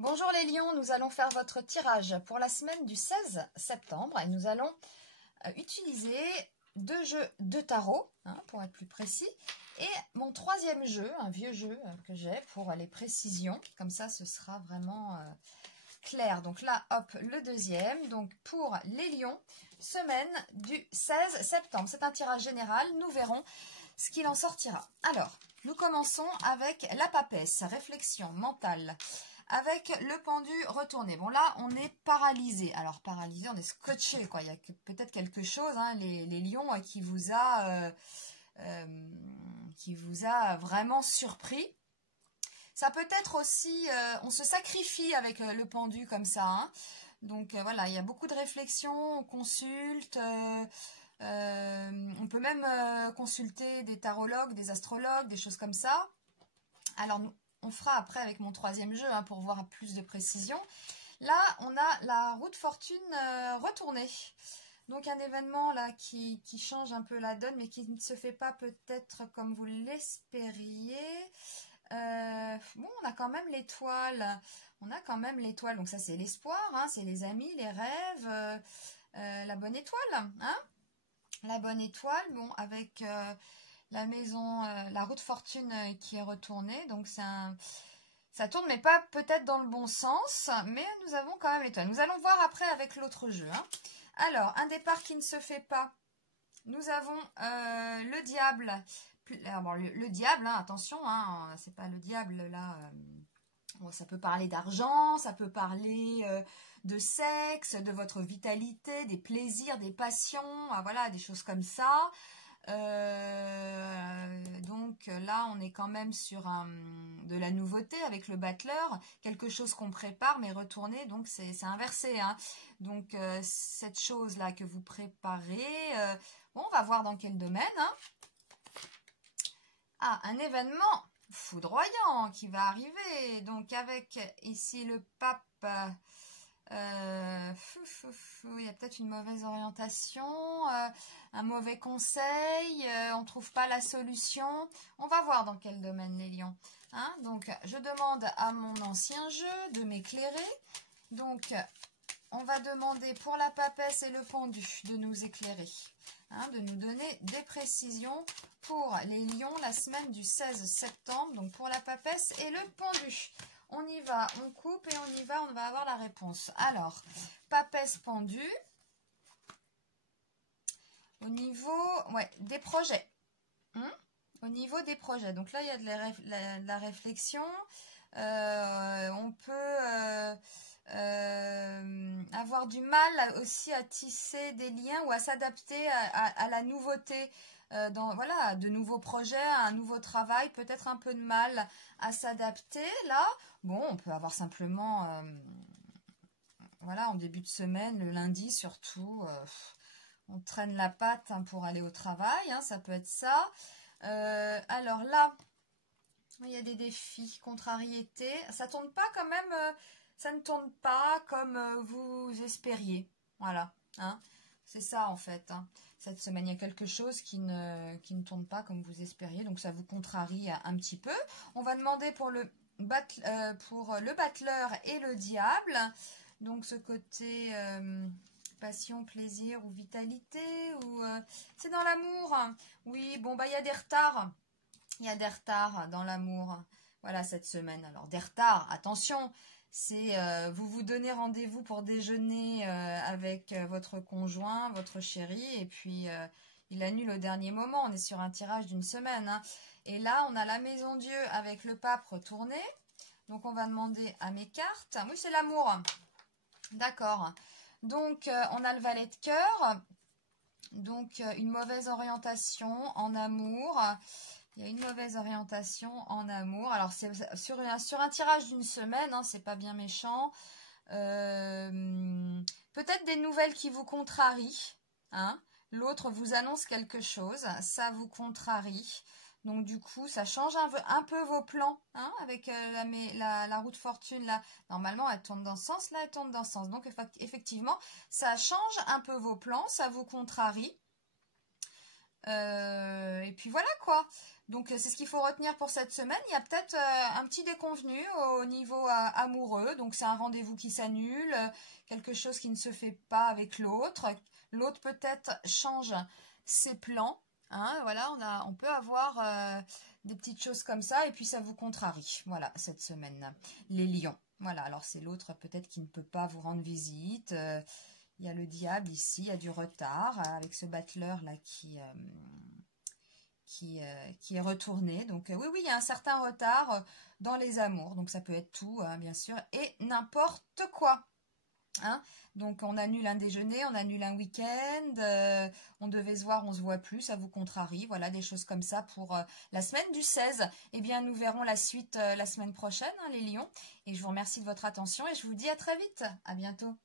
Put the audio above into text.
Bonjour les lions, nous allons faire votre tirage pour la semaine du 16 septembre et nous allons utiliser deux jeux de tarot, pour être plus précis, et mon troisième jeu, un vieux jeu que j'ai pour les précisions, comme ça ce sera vraiment clair. Donc là, hop, le deuxième, donc pour les lions, semaine du 16 septembre. C'est un tirage général, nous verrons ce qu'il en sortira. Alors, nous commençons avec la papesse, réflexion mentale. Avec le pendu retourné. Bon, là, on est paralysé. Alors, paralysé, on est scotché, quoi. Il y a peut-être quelque chose, les lions, qui vous a vraiment surpris. Ça peut être aussi, on se sacrifie avec le pendu comme ça. Donc, voilà, il y a beaucoup de réflexions, on consulte. On peut même consulter des tarologues, des astrologues, des choses comme ça. Alors, on fera après avec mon troisième jeu pour voir plus de précision. Là, on a la roue de fortune retournée. Donc, un événement là qui change un peu la donne, mais qui ne se fait pas peut-être comme vous l'espériez. Bon, on a quand même l'étoile. On a quand même l'étoile. Donc, ça, c'est l'espoir. C'est les amis, les rêves. La bonne étoile. La bonne étoile. Bon, avec... la maison, la roue de fortune qui est retournée, donc ça tourne, mais pas peut-être dans le bon sens, mais nous avons quand même l'étoile. Nous allons voir après avec l'autre jeu. Alors, un départ qui ne se fait pas. Nous avons le diable. Alors, le diable, attention, c'est pas le diable là. Bon, ça peut parler d'argent, ça peut parler de sexe, de votre vitalité, des plaisirs, des passions, voilà, des choses comme ça. Donc là on est quand même sur de la nouveauté avec le battleur, quelque chose qu'on prépare mais retourné, donc c'est inversé. Donc cette chose là que vous préparez, bon, on va voir dans quel domaine. Un événement foudroyant qui va arriver, donc avec ici le pape. Il y a peut-être une mauvaise orientation, un mauvais conseil, on ne trouve pas la solution. On va voir dans quel domaine les lions. Donc, je demande à mon ancien jeu de m'éclairer. Donc, on va demander pour la papesse et le pendu de nous éclairer, de nous donner des précisions pour les lions la semaine du 16 septembre. Donc, pour la papesse et le pendu. On y va, on coupe et on y va, on va avoir la réponse. Alors, papesse pendu. Au niveau des projets. Au niveau des projets. Donc là, il y a de la réflexion. On peut avoir du mal aussi à tisser des liens ou à s'adapter à la nouveauté. Voilà, de nouveaux projets, un nouveau travail, peut-être un peu de mal à s'adapter. Là, bon, on peut avoir simplement, voilà, en début de semaine, le lundi surtout, on traîne la patte pour aller au travail, ça peut être ça. Alors là, il y a des défis, contrariétés. Ça tourne pas quand même, ça ne tourne pas comme vous espériez. Voilà, c'est ça en fait. Cette semaine, il y a quelque chose qui ne tourne pas comme vous espériez, donc ça vous contrarie un petit peu. On va demander pour le battleur et le diable. Donc ce côté passion, plaisir ou vitalité, ou c'est dans l'amour. Oui, bon, il y a des retards. Il y a des retards dans l'amour. Voilà, cette semaine. Alors, des retards, attention, c'est vous vous donnez rendez-vous pour déjeuner avec votre conjoint, votre chéri, et puis il annule au dernier moment. On est sur un tirage d'une semaine. Et là, on a la maison Dieu avec le pape retourné. Donc, on va demander à mes cartes. Oui, c'est l'amour. D'accord. Donc, on a le valet de cœur. Donc, une mauvaise orientation en amour. Il y a une mauvaise orientation en amour. Alors, c'est sur un tirage d'une semaine, c'est pas bien méchant. Peut-être des nouvelles qui vous contrarient. L'autre vous annonce quelque chose, ça vous contrarie. Donc, du coup, ça change un peu vos plans. Avec la roue de fortune, là, normalement, elle tourne dans ce sens. Là, elle tourne dans ce sens. Donc, effectivement, ça change un peu vos plans, ça vous contrarie. Et puis voilà quoi. Donc, c'est ce qu'il faut retenir pour cette semaine. Il y a peut-être un petit déconvenu au niveau amoureux. Donc, c'est un rendez-vous qui s'annule, quelque chose qui ne se fait pas avec l'autre. L'autre peut-être change ses plans. Hein, voilà, on peut avoir des petites choses comme ça et puis ça vous contrarie. Voilà, cette semaine. Les lions. Voilà, alors c'est l'autre peut-être qui ne peut pas vous rendre visite. Il y a le diable ici, il y a du retard avec ce battleur là qui est retourné. Donc oui, il y a un certain retard dans les amours. Donc ça peut être tout, hein, bien sûr, et n'importe quoi. Hein, donc on annule un déjeuner, on annule un week-end, on devait se voir, on se voit plus, ça vous contrarie. Voilà, des choses comme ça pour la semaine du 16. Eh bien, nous verrons la suite la semaine prochaine, hein, les lions. Et je vous remercie de votre attention et je vous dis à très vite. À bientôt.